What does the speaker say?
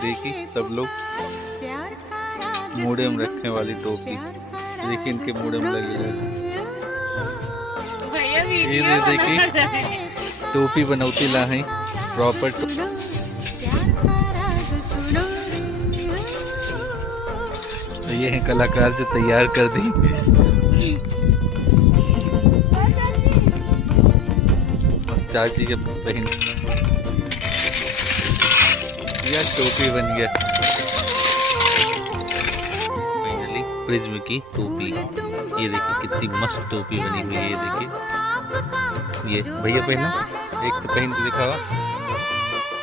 देखी सब लोग मूड़े में रखने वाली टोपी, देखिए इनके मूड़े में लगी है। भैया ये देखिए टोपी बनौती ला है प्रॉपर तो ये है कलाकार जो तैयार कर दी। चाची के बहन यह टोपी बन गया फाइनली प्रिज्म की टोपी। ये देखिए कितनी मस्त टोपी बनी हुई है। ये देखिए ये भैया पहना, एक तो पहन के दिखावा।